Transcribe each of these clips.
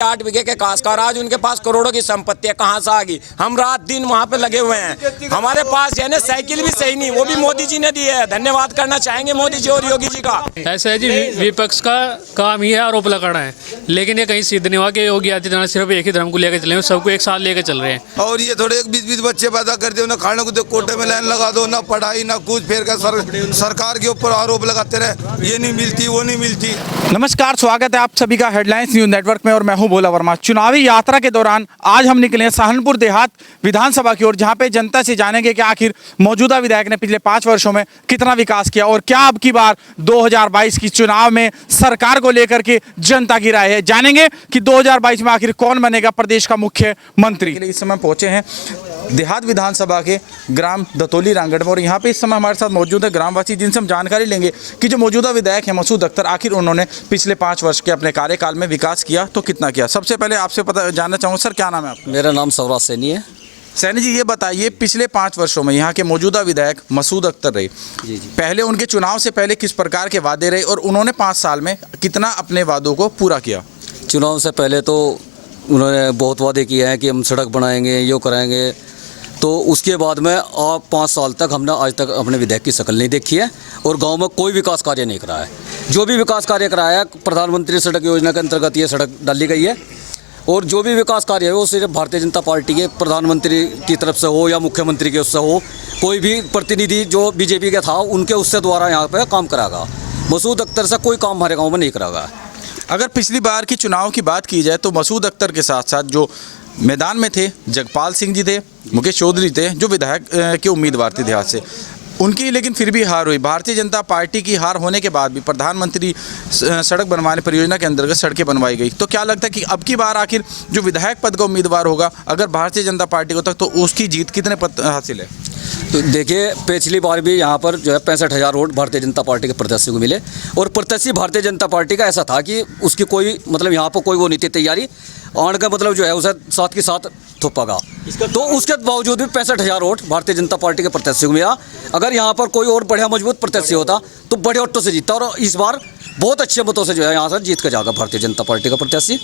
8 बीघे के काश्तकार, आज उनके पास करोड़ों की संपत्ति है, कहाँ से आ गई? हम रात दिन वहाँ पे लगे हुए हैं। हमारे पास यानी साइकिल भी सही नहीं, वो भी मोदी जी ने दी है। धन्यवाद करना चाहेंगे मोदी जी और योगी जी का। ऐसा है जी, विपक्ष का काम ही है आरोप लगाना है, लेकिन ये कहीं सिद्ध नहीं हुआ कि योगी आदित्यनाथ सिर्फ एक ही धर्म को लेकर चले, सबको एक साथ लेकर चल रहे हैं। और ये थोड़े 20-20 बच्चे पैदा कर दो ना, खाने को कोटे में लाइन लगा दो, ना पढ़ाई ना कुछ, फिर का सरकार के ऊपर आरोप लगाते रहे, ये नहीं मिलती वो नहीं मिलती। नमस्कार, स्वागत है आप सभी का हेडलाइंस न्यूज नेटवर्क में और मैं हूं भोला वर्मा। चुनावी यात्रा के दौरान आज हम निकले हैं सहारनपुर देहात विधानसभा की ओर, जहां पे जनता से जानेंगे कि आखिर मौजूदा विधायक ने पिछले 5 वर्षों में कितना विकास किया और क्या अब की बार 2022 की चुनाव में सरकार को लेकर के जनता की राय है। जानेंगे कि 2022 में आखिर कौन बनेगा प्रदेश का मुख्यमंत्री। इस समय पहुंचे हैं देहात विधानसभा के ग्राम दतौली रांगड़ में और यहाँ पे इस समय हमारे साथ मौजूद है ग्रामवासी, जिनसे हम जानकारी लेंगे कि जो मौजूदा विधायक हैं मसूद अख्तर, आखिर उन्होंने पिछले 5 वर्ष के अपने कार्यकाल में विकास किया तो कितना किया। सबसे पहले आपसे पता जानना चाहूँगा, सर क्या नाम है आपका? मेरा नाम सौराज सैनी है। सैनी जी, ये बताइए पिछले 5 वर्षों में यहाँ के मौजूदा विधायक मसूद अख्तर रहे, पहले उनके चुनाव से पहले किस प्रकार के वादे रहे और उन्होंने 5 साल में कितना अपने वादों को पूरा किया? चुनाव से पहले तो उन्होंने बहुत वादे किए हैं कि हम सड़क बनाएंगे, यो कराएंगे, तो उसके बाद में 5 साल तक हमने आज तक अपने विधायक की शक्ल नहीं देखी है और गांव में कोई विकास कार्य नहीं कराया है। जो भी विकास कार्य कराया है प्रधानमंत्री सड़क योजना के अंतर्गत ये सड़क डाली गई है और जो भी विकास कार्य है वो सिर्फ भारतीय जनता पार्टी के प्रधानमंत्री की तरफ से हो या मुख्यमंत्री के उससे हो, कोई भी प्रतिनिधि जो बीजेपी का था उनके उससे द्वारा यहाँ पर काम करागा। मसूद अख्तर से कोई काम हमारे गाँव में नहीं करागा। अगर पिछली बार की चुनाव की बात की जाए तो मसूद अख्तर के साथ साथ जो मैदान में थे जगपाल सिंह जी थे, मुकेश चौधरी थे, जो विधायक के उम्मीदवार थे देहात से, उनकी लेकिन फिर भी हार हुई। भारतीय जनता पार्टी की हार होने के बाद भी प्रधानमंत्री सड़क बनवाने परियोजना के अंतर्गत सड़कें बनवाई गई। तो क्या लगता है कि अब की बार आखिर जो विधायक पद का उम्मीदवार होगा अगर भारतीय जनता पार्टी को तक, तो उसकी जीत कितने पद हासिल है? तो देखिए, पिछली बार भी यहाँ पर जो है 65,000 वोट भारतीय जनता पार्टी के प्रत्याशी को मिले और प्रत्याशी भारतीय जनता पार्टी का ऐसा था कि उसकी कोई मतलब यहाँ पर कोई वो नहीं थी तैयारी आने का, मतलब जो है उसे साथ के साथ थोपागा। तो उसके बावजूद भी 65,000 वोट भारतीय जनता पार्टी के प्रत्याशी को मिला। अगर यहाँ पर कोई और बढ़िया मजबूत प्रत्याशी होता तो बड़े वोटों से जीतता और इस बार बहुत अच्छे मतों से जो है यहाँ से जीत कर जाएगा भारतीय जनता पार्टी का प्रत्याशी।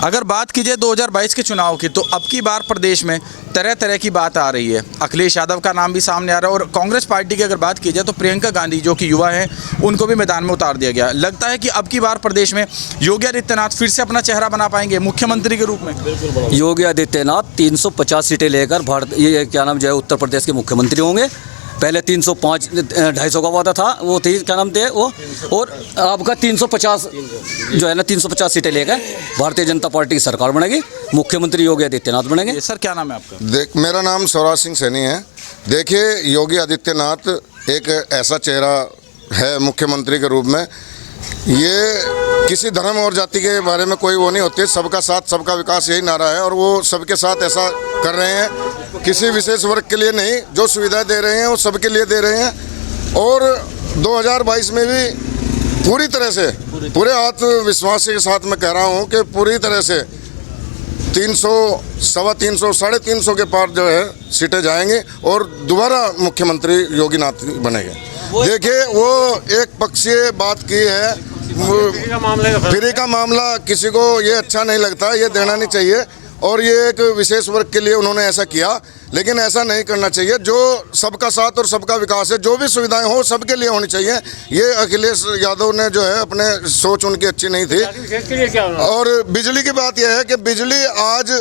अगर बात की जाए 2022 के चुनाव की, तो अब की बार प्रदेश में तरह तरह की बात आ रही है। अखिलेश यादव का नाम भी सामने आ रहा है और कांग्रेस पार्टी की अगर बात की जाए तो प्रियंका गांधी जो कि युवा हैं उनको भी मैदान में उतार दिया गया। लगता है कि अब की बार प्रदेश में योगी आदित्यनाथ फिर से अपना चेहरा बना पाएंगे मुख्यमंत्री के रूप में? योगी आदित्यनाथ 350 सीटें लेकर ये क्या नाम जो है उत्तर प्रदेश के मुख्यमंत्री होंगे। पहले 305 250 का वादा था, वो थी क्या नाम थे वो, और आपका 350 जो है ना 350 सीटें लेकर भारतीय जनता पार्टी की सरकार बनेगी, मुख्यमंत्री योगी आदित्यनाथ बनेंगे। सर क्या नाम है आपका? मेरा नाम सौराज सिंह सैनी है। देखिए, योगी आदित्यनाथ एक ऐसा चेहरा है मुख्यमंत्री के रूप में, ये किसी धर्म और जाति के बारे में कोई वो नहीं होती, सबका साथ सबका विकास यही नारा है और वो सबके साथ ऐसा कर रहे हैं। किसी विशेष वर्ग के लिए नहीं, जो सुविधा दे रहे हैं वो सबके लिए दे रहे हैं और 2022 में भी पूरी तरह से पूरे आत्मविश्वास के साथ मैं कह रहा हूँ कि पूरी तरह से 300, 350, 350 के पार जो है सीटें जाएंगे और दोबारा मुख्यमंत्री योगीनाथ बनेंगे। देखिए, वो एक पक्षीय बात की है, फ्री का मामला किसी को ये अच्छा नहीं लगता, ये देना नहीं चाहिए और ये एक विशेष वर्ग के लिए उन्होंने ऐसा किया, लेकिन ऐसा नहीं करना चाहिए। जो सबका साथ और सबका विकास है, जो भी सुविधाएं हो सबके लिए होनी चाहिए। ये अखिलेश यादव ने जो है अपने सोच उनकी अच्छी नहीं थी। और बिजली की बात यह है कि बिजली आज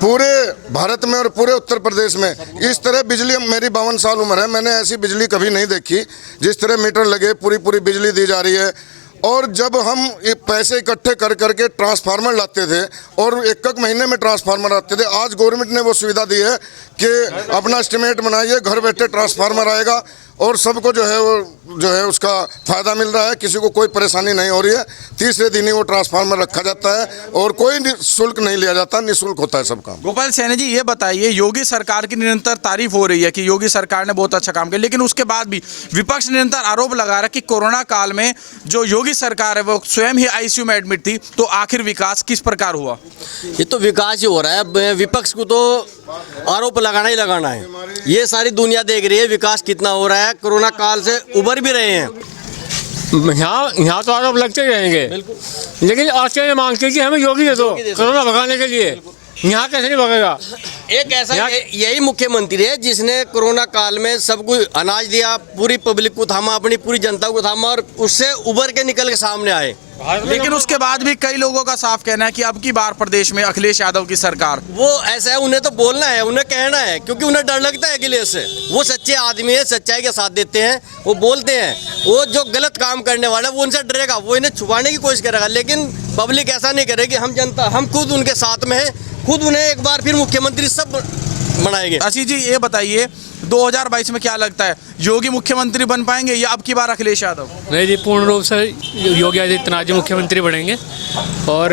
पूरे भारत में और पूरे उत्तर प्रदेश में इस तरह बिजली, मेरी 52 साल उम्र है, मैंने ऐसी बिजली कभी नहीं देखी। जिस तरह मीटर लगे पूरी बिजली दी जा रही है और जब हम पैसे इकट्ठे कर करके ट्रांसफार्मर लाते थे और एक महीने में ट्रांसफार्मर आते थे, आज गवर्नमेंट ने वो सुविधा दी है कि अपना एस्टिमेट बनाइए, घर बैठे ट्रांसफार्मर आएगा और सबको जो है वो जो है उसका फ़ायदा मिल रहा है, किसी को कोई परेशानी नहीं हो रही है। तीसरे दिन ही वो ट्रांसफार्मर रखा जाता है और कोई शुल्क नहीं लिया जाता, निःशुल्क होता है सब काम। गोपाल सैनी जी, ये बताइए, योगी सरकार की निरंतर तारीफ हो रही है कि योगी सरकार ने बहुत अच्छा काम किया, लेकिन उसके बाद भी विपक्ष निरंतर आरोप लगा रहा है कि कोरोना काल में जो योगी सरकार है वो स्वयं ही आईसीयू में एडमिट थी, तो आखिर विकास किस प्रकार हुआ? ये तो विकास ही हो रहा है, विपक्ष को तो आरोप लगाना ही लगाना है। ये सारी दुनिया देख रही है विकास कितना हो रहा है, कोरोना काल से उबर भी रहे हैं। यहाँ तो आरोप लगते ही रहेंगे, लेकिन ऑस्ट्रेलिया मांगते हैं कि हमें योगी दे दो कोरोना भगाने के लिए। यहाँ कैसे नहीं भगेगा? एक ऐसा यही मुख्यमंत्री है जिसने कोरोना काल में सबको अनाज दिया, पूरी पब्लिक को थामा, अपनी पूरी जनता को थामा और उससे उभर के निकल के सामने आए। लेकिन उसके बाद भी कई लोगों का साफ कहना है कि अब की बार प्रदेश में अखिलेश यादव की सरकार। वो ऐसा है, उन्हें तो बोलना है, उन्हें कहना है, क्योंकि उन्हें डर लगता है अखिलेश से। वो सच्चे आदमी है, सच्चाई के साथ देते हैं, वो बोलते हैं। वो जो गलत काम करने वाला है वो उनसे डरेगा, वो इन्हें छुपाने की कोशिश करेगा, लेकिन पब्लिक ऐसा नहीं करेगी। हम जनता, हम खुद उनके साथ में हैं, खुद उन्हें एक बार फिर मुख्यमंत्री सब बनाएंगे। आशीष जी ये बताइए 2022 में क्या लगता है, योगी मुख्यमंत्री बन पाएंगे या अब की बार अखिलेश यादव? नहीं जी, पूर्ण रूप से योगी आदित्यनाथ जी मुख्यमंत्री बनेंगे। और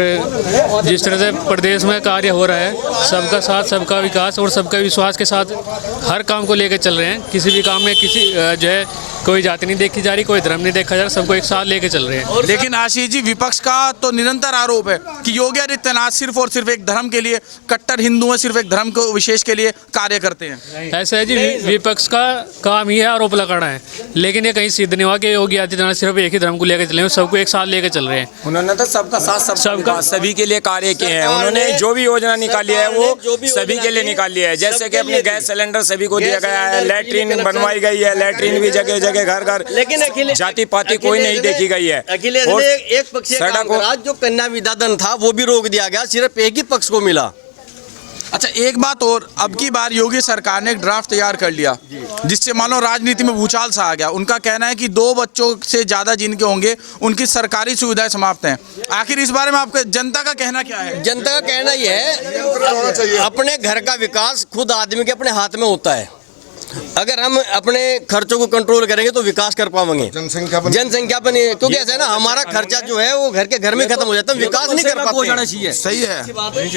जिस तरह से प्रदेश में कार्य हो रहा है, सबका साथ सबका विकास और सबका विश्वास के साथ हर काम को लेकर चल रहे हैं। किसी भी काम में किसी जो है कोई जाति नहीं देखी जा रही, कोई धर्म नहीं देखा जा रहा, सबको एक साथ लेके चल रहे हैं। लेकिन आशीष जी विपक्ष का तो निरंतर आरोप है कि योगी आदित्यनाथ सिर्फ और सिर्फ एक धर्म के लिए, कट्टर हिंदू हैं, सिर्फ एक धर्म को विशेष के लिए कार्य करते हैं। ऐसा है जी, विपक्ष का काम ही है आरोप लगाना है, लेकिन ये कहीं सिद्ध नहीं हुआ कि योगी आदित्यनाथ सिर्फ एक ही धर्म को लेकर चले, सबको एक साथ लेकर चल रहे हैं। उन्होंने तो सबका साथ सबका सभी के लिए कार्य किए हैं। उन्होंने जो भी योजना निकाली है वो सभी के लिए निकाली है। जैसे कि अपने गैस सिलेंडर सभी को दिया गया है, लैट्रीन बनवाई गई है, लैट्रीन भी जगह जगह घर घर, लेकिन जाति पाति कोई नहीं देखी गई है। अखिलेश ने एक पक्ष जो कन्या विदादन था वो भी रोक दिया गया, सिर्फ एक ही पक्ष को मिला। अच्छा एक बात और, अब की बार योगी सरकार ने एक ड्राफ्ट तैयार कर लिया जिससे मानो राजनीति में भूचाल सा आ गया। उनका कहना है कि 2 बच्चों से ज्यादा जिनके होंगे उनकी सरकारी सुविधाएं समाप्त हैं। आखिर इस बारे में आपका जनता का कहना क्या है? जनता का कहना यह है, अपने घर का विकास खुद आदमी के अपने हाथ में होता है। अगर हम अपने खर्चों को कंट्रोल करेंगे तो विकास कर पाएंगे। जनसंख्या पर नहीं, क्योंकि ऐसा है ना, हमारा खर्चा जो है वो घर के घर में खत्म हो जाता है, विकास नहीं कर पाते। सही है,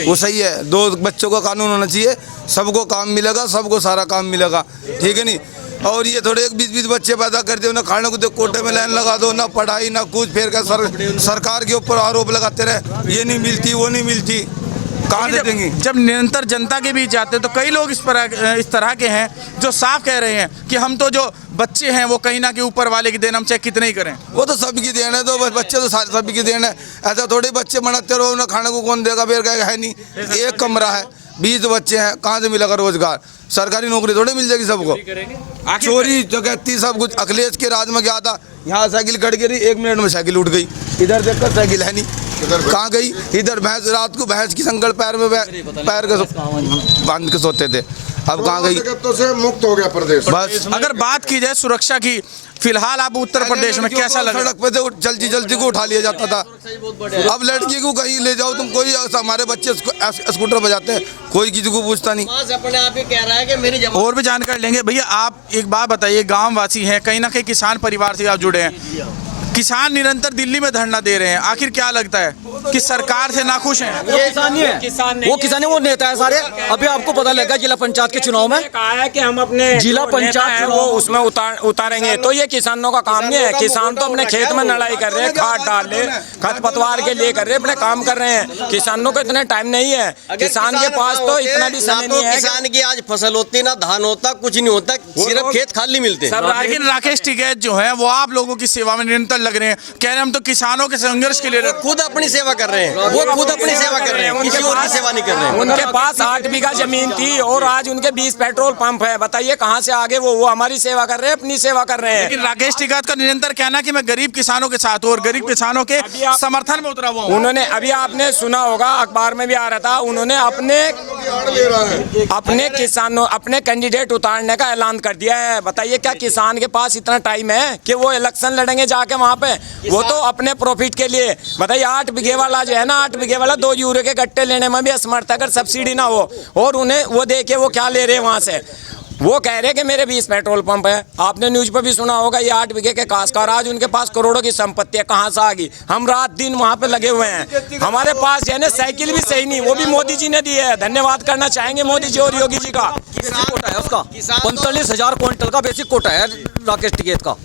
वो सही है। 2 बच्चों का कानून होना चाहिए, सबको काम मिलेगा, सबको सारा काम मिलेगा, ठीक है नहीं। और ये थोड़े 20-20 बच्चे पैदा कर दो ना, खाने को दे कोटे में लाइन लगा दो, ना पढ़ाई ना कुछ, फिर कर सरकार के ऊपर आरोप लगाते रहे, ये नहीं मिलती वो नहीं मिलती, कहाँ दे देंगे? जब निरंतर जनता के बीच जाते हैं तो कई लोग इस तरह के हैं जो साफ कह रहे हैं कि हम तो जो बच्चे हैं वो कहीं ना के ऊपर वाले की देन, हम चाहे कितने ही करें। वो तो सबकी देन है, तो बच्चे तो सभी की देन है। ऐसा थोड़े बच्चे बनाते रहो ना, खाने को कौन देगा? फिर है नहीं, एक कमरा है, 20 बच्चे हैं, कहाँ से मिलेगा रोजगार? सरकारी नौकरी थोड़ी मिल जाएगी सबको। चोरी डकैती सब कुछ। अखिलेश के राज में क्या था, यहाँ साइकिल खड़ गई, 1 मिनट में साइकिल उठ गई, इधर देखकर साइकिल है नहीं, कहाँ गई? इधर भैंस, रात को भैंस की संगल पैर में पैर के बांध के सोते थे, अब कहाँ गई? तो से मुक्त हो गया प्रदेश। बस अगर बात की जाए सुरक्षा की, फिलहाल आप उत्तर प्रदेश में कैसा लगा? सड़क पे से जल्दी को उठा लिया जाता था, अब लड़की को कहीं ले जाओ तुम, कोई हमारे बच्चे स्कूटर बजाते हैं, कोई किसी को पूछता नहीं। अपने आप ही कह रहा है कि मेरी और भी जानकारी लेंगे। भैया आप एक बात बताइए, गाँव वासी हैं, कहीं ना कहीं किसान परिवार से आप जुड़े हैं, किसान निरंतर दिल्ली में धरना दे रहे हैं, आखिर क्या लगता है कि सरकार से नाखुश हैं? वो किसान नहीं है, वो किसान है, वो नेता है सारे। अभी आपको पता लगा जिला पंचायत के चुनाव में कहा है कि हम अपने जिला पंचायत वो उसमें उतारेंगे, तो ये किसानों का काम नहीं है। किसान तो अपने खेत में लड़ाई कर रहे हैं, खाद डाल रहे, खरपतवार के लिए कर रहे, अपने काम कर रहे हैं। किसानों को इतना टाइम नहीं है, किसान के पास तो इतना भी समय नहीं है। किसान की आज फसल होती ना धान होता, कुछ नहीं होता, सिर्फ खेत खाली मिलते। लेकिन राकेश टिकैत जो है वो आप लोगों की सेवा में निरंतर लग रहे हैं, कह रहे हैं हम तो किसानों के संघर्ष के लिए। खुद अपनी सेवा कर रहे हैं, वो खुद अपनी सेवा कर रहे हैं, किसी और की सेवा नहीं कर रहे हैं। उनके पास 8 बीघा जमीन थी और आज उनके 20 पेट्रोल पंप है। बताइए कहाँ से आगे वो हमारी सेवा कर रहे हैं, अपनी सेवा कर रहे हैं। लेकिन राकेश टिकैत का निरंतर कहना कि मैं गरीब किसानों के साथ हूं और गरीब किसानों के समर्थन में उतरा हुआ हूं। उन्होंने अभी आपने सुना होगा, अखबार में भी आ रहा था, उन्होंने अपने किसानों, अपने कैंडिडेट उतारने का ऐलान कर दिया है। बताइए क्या किसान के पास इतना टाइम है कि वो इलेक्शन लड़ेंगे जाके वहाँ पे? वो तो अपने प्रॉफिट के लिए। बताइए 8 बीघे वाला जो है ना, 8 बीघे वाला 2 यूरो के गट्टे लेने में भी असमर्थ, अगर सब्सिडी ना हो। और उन्हें वो देखिए वो क्या ले रहे हैं वहाँ से, वो कह रहे हैं कि मेरे 20 पेट्रोल पंप है। आपने न्यूज पर भी सुना होगा, ये 8 बीघे के काश्तकार, आज उनके पास करोड़ों की संपत्ति है, कहाँ से आ गई? हम रात दिन वहाँ पे लगे हुए हैं। हमारे पास जो है ना साइकिल भी सही नहीं, वो भी मोदी जी ने दी है। धन्यवाद करना चाहेंगे मोदी जी और योगी जी का। बेसिक कोटा है उसका, 45,000 क्विंटल का बेसिक कोटा है राकेश टिकैत का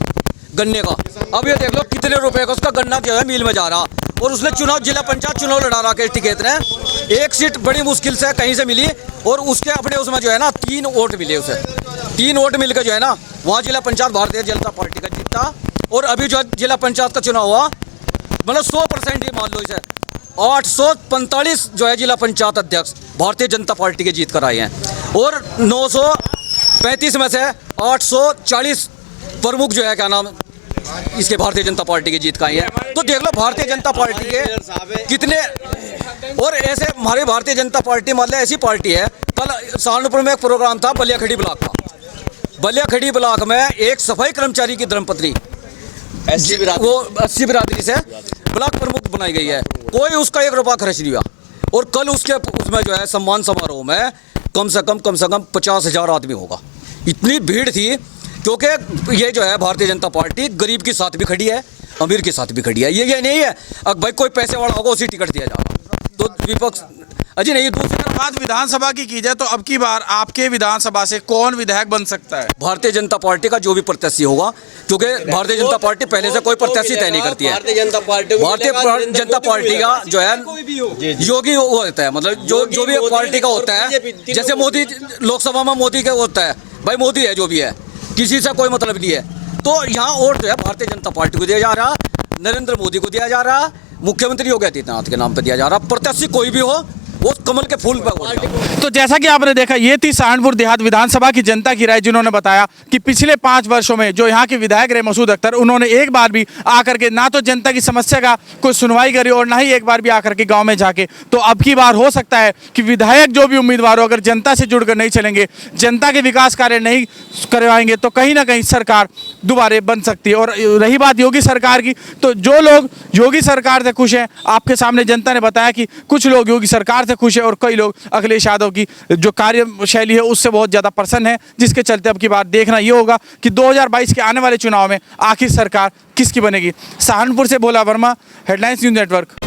गन्ने का। अब ये देख लो कितने रुपए का उसका गन्ना जो है मिल में जा रहा, और उसने चुनाव, जिला पंचायत चुनाव लड़ा राकेश टिकैत ने, 1 सीट बड़ी मुश्किल से कहीं से मिली, और उसके अपने उसमें जो है ना 3 वोट मिले उसे। 3 वोट मिलकर जो है ना वहाँ जिला पंचायत भारतीय जनता पार्टी का जीता, और अभी जो जिला पंचायत का चुनाव हुआ, मतलब 100% ये मान लो इसे 845 जो है जिला पंचायत अध्यक्ष भारतीय जनता पार्टी के जीत कर आए हैं और 935 में से 840 प्रमुख जो है क्या नाम इसके भारतीय जनता पार्टी की जीत का ही है। तो देख लो भारतीय जनता पार्टी के कितने, और ऐसे हमारी भारतीय जनता पार्टी मतलब ऐसी पार्टी है। कल सहारनपुर में एक प्रोग्राम था बलियाखड़ी ब्लॉक का। बलियाखड़ी ब्लॉक में एक सफाई कर्मचारी की धर्मपत्नी वो 80 बिरादरी से ब्लॉक प्रमुख बनाई गई है, कोई उसका 1 रुपया खर्च नहीं हुआ। और कल उसमें जो है सम्मान समारोह में कम से कम 50,000 आदमी होगा। इतनी भीड़ थी क्योंकि ये जो है भारतीय जनता पार्टी गरीब के साथ भी खड़ी है, अमीर के साथ भी खड़ी है। ये नहीं है अब भाई कोई पैसे वाला होगा उसी टिकट दिया जाएगा। तो विपक्ष अजी नहीं, दूसरी बात विधानसभा की जाए तो अब की बार आपके विधानसभा से कौन विधायक बन सकता है? भारतीय जनता पार्टी का जो भी प्रत्याशी होगा, क्योंकि भारतीय जनता पार्टी पहले से कोई प्रत्याशी तय नहीं करती है। भारतीय जनता पार्टी का जो है योगी वो होता है, मतलब जो भी पार्टी का होता है। जैसे मोदी लोकसभा में मोदी का होता है, भाई मोदी है जो भी है, किसी से कोई मतलब नहीं है। तो यहाँ वोट जो है भारतीय जनता पार्टी को दिया जा रहा, नरेंद्र मोदी को दिया जा रहा, मुख्यमंत्री योगी आदित्यनाथ के नाम पर दिया जा रहा। प्रत्याशी कोई भी हो वो कमल के फूल पर। तो जैसा कि आपने देखा, ये थी सहारनपुर देहात विधानसभा की जनता की राय, जिन्होंने बताया कि पिछले 5 वर्षों में जो यहाँ के विधायक रहे मसूद अख्तर, उन्होंने एक बार भी आकर के ना तो जनता की समस्या का कोई सुनवाई करी और ना ही एक बार भी आकर के गांव में जाके। तो अब की बार हो सकता है कि विधायक जो भी उम्मीदवार हो, अगर जनता से जुड़कर नहीं चलेंगे, जनता के विकास कार्य नहीं करवाएंगे, तो कहीं ना कहीं सरकार दोबारा बन सकती है। और रही बात योगी सरकार की, तो जो लोग योगी सरकार से खुश हैं, आपके सामने जनता ने बताया कि कुछ लोग योगी सरकार से खुश है और कई लोग अखिलेश यादव की जो कार्यशैली है उससे बहुत ज्यादा प्रसन्न है, जिसके चलते अब की बात देखना ये होगा कि 2022 के आने वाले चुनाव में आखिर सरकार किसकी बनेगी। सहारनपुर से भोला वर्मा, हेडलाइंस न्यूज़ नेटवर्क।